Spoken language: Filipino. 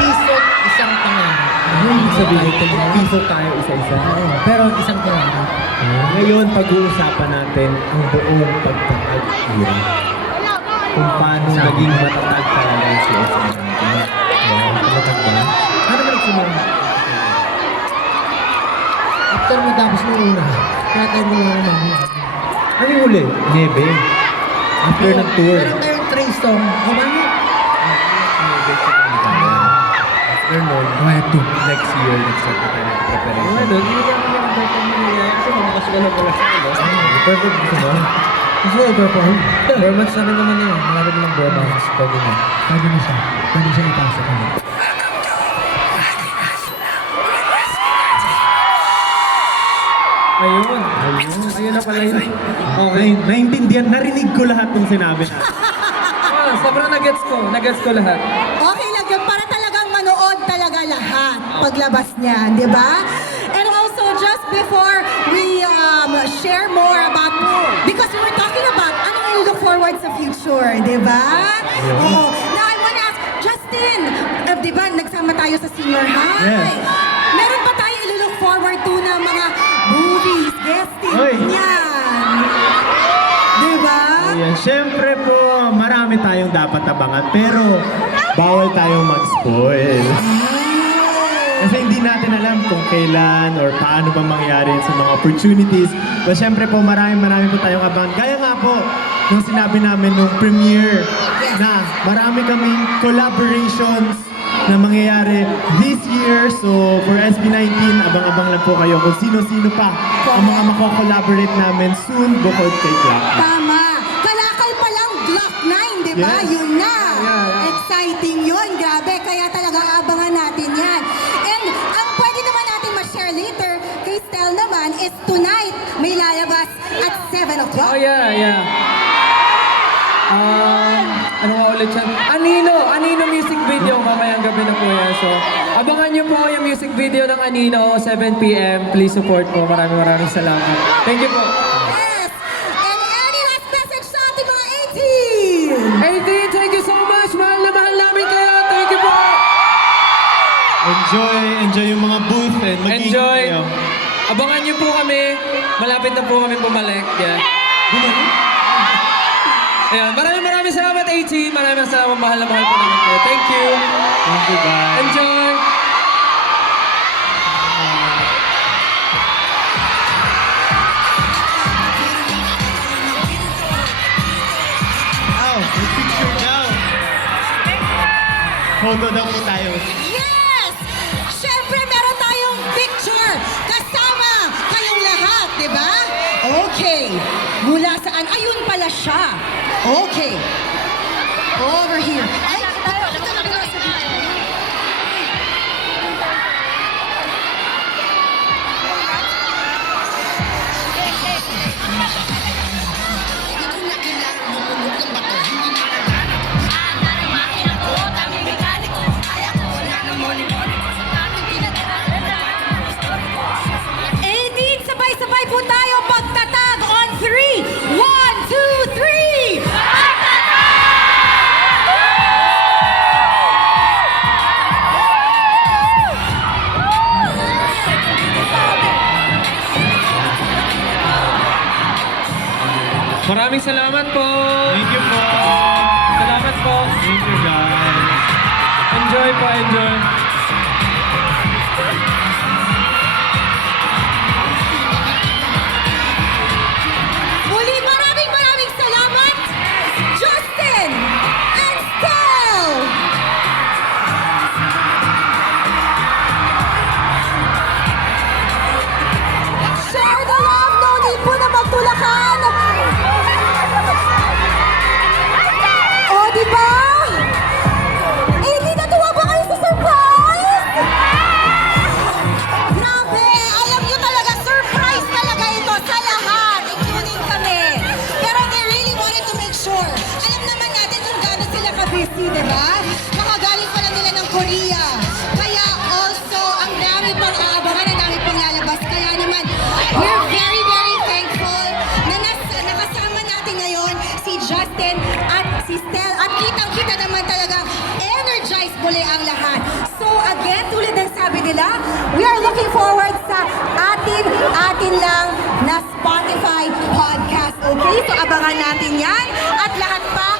piso, isang pangarap. Sabihin, piso tayo isa-isa. Oo, pero isang pangarap. Ngayon, pag-uusapan natin ang buong pagtatag-ira. Kung paano naging matatag talaga yung CSM natin. Matatag ba? Ano ba nagsimula? After matapos mo una, kaya tayo mo lang naman. Ano yung huli? Nebe. After ng tour. Meron tayong trace song. O ba yun? Nebe, tsaka ang gano'n. After nun, next year, nag-start na tayo ng preparation. Ano, hindi ka naman ang perform mo niya. Kasi mamakas ka na pala sa ano. Perfect gusto mo? Gusto ko i-perform. 4 months na rin naman yun. Malapit lang 4 months. Pwede na. Pwede na siya. Pwede siya ipasok ulit. Ayun. Ayun na pala yun. Okay. Naintindihan, narinig ko lahat ng sinabi natin. Sobrang nagets ko lahat. Okay lang yun, para talagang manood talaga lahat paglabas niya, di ba? And also, just before we share more about, because we were talking about anong i-look forward sa future, di ba? Oo. Now, I wanna ask, Justin, di ba, nagsama tayo sa senior high? Yes. Meron ba tayo i-look forward to na mga movies, guesting, Oy. yan? Di ba? Ayan, syempre po, marami tayong dapat abangan, pero bawal tayong mag-spoil. Kasi hindi natin alam kung kailan or paano ba mangyari sa mga opportunities. But syempre po, marami po tayong abangan. Gaya nga po, nung sinabi namin nung premiere na marami kaming collaborations na mangyayari this year. So, for SB19, abang-abang lang po kayo kung sino-sino pa ang mga mako-collaborate namin soon bukod kay Clark. Tama. Kalakal pa lang Glock 9, di ba? Yes. Yun na. Exciting yun. Grabe. Kaya talaga abangan natin yan. And ang pwede naman natin ma-share later kay Stel naman is tonight may lalabas at 7 Oh o'clock. yeah. Ano nga ulit siya? Anino music video, mamayang gabi na po yan. So, abangan niyo po yung music video ng Anino, 7 p.m. Please support po. Maraming salamat. Thank you po. Yes. And any last message sa ating mga 18? 18, thank you so much. Mahal na mahal namin kayo. Thank you po. Enjoy yung mga booth and mag-iingat Enjoy. kayo. Abangan niyo po kami. Malapit na po kami bumalik. Yeah. Ayan, maraming salamat 18. Maraming salamat. Mahal na mahal po namin kayo. Thank you. Thank you, guys. Enjoy. Oh, may picture daw. Photo daw po tayo. Yes! Siyempre, meron tayong picture kasama kayong lahat, di ba? Okay. Mula saan? Ayun pala siya. Okay. Over here. Ay, ito na pala sa picture. Sabay-sabay po tayo pagtatag on 3. 1, 2, 3! Maraming salamat po. Thank you po. Salamat po. Thank you, guys. Enjoy po, enjoy. Muli, maraming salamat, Justin and Stel! Share the love, no need po na magtulakan! O, di ba? Eh, di natuwa ba kayo sa surprise? Grabe! Alam nyo talaga, surprise talaga ito sa lahat, including kami. Pero they really wanted to make sure. Alam naman natin kung gaano sila ka-busy, di ba? Makagaling pa lang nila ng Korea. Kaya also, ang dami pang aabangan, ang dami pang lalabas. Kaya naman, we're very, very thankful na nakasama natin ngayon si Justin at si Stel. At kitang-kita naman talaga, energized po muli ang lahat. So again, tulad ng sabi nila, we are looking forward sa atin lang na Spotify podcast. Okay? So abangan natin yan. At lahat pa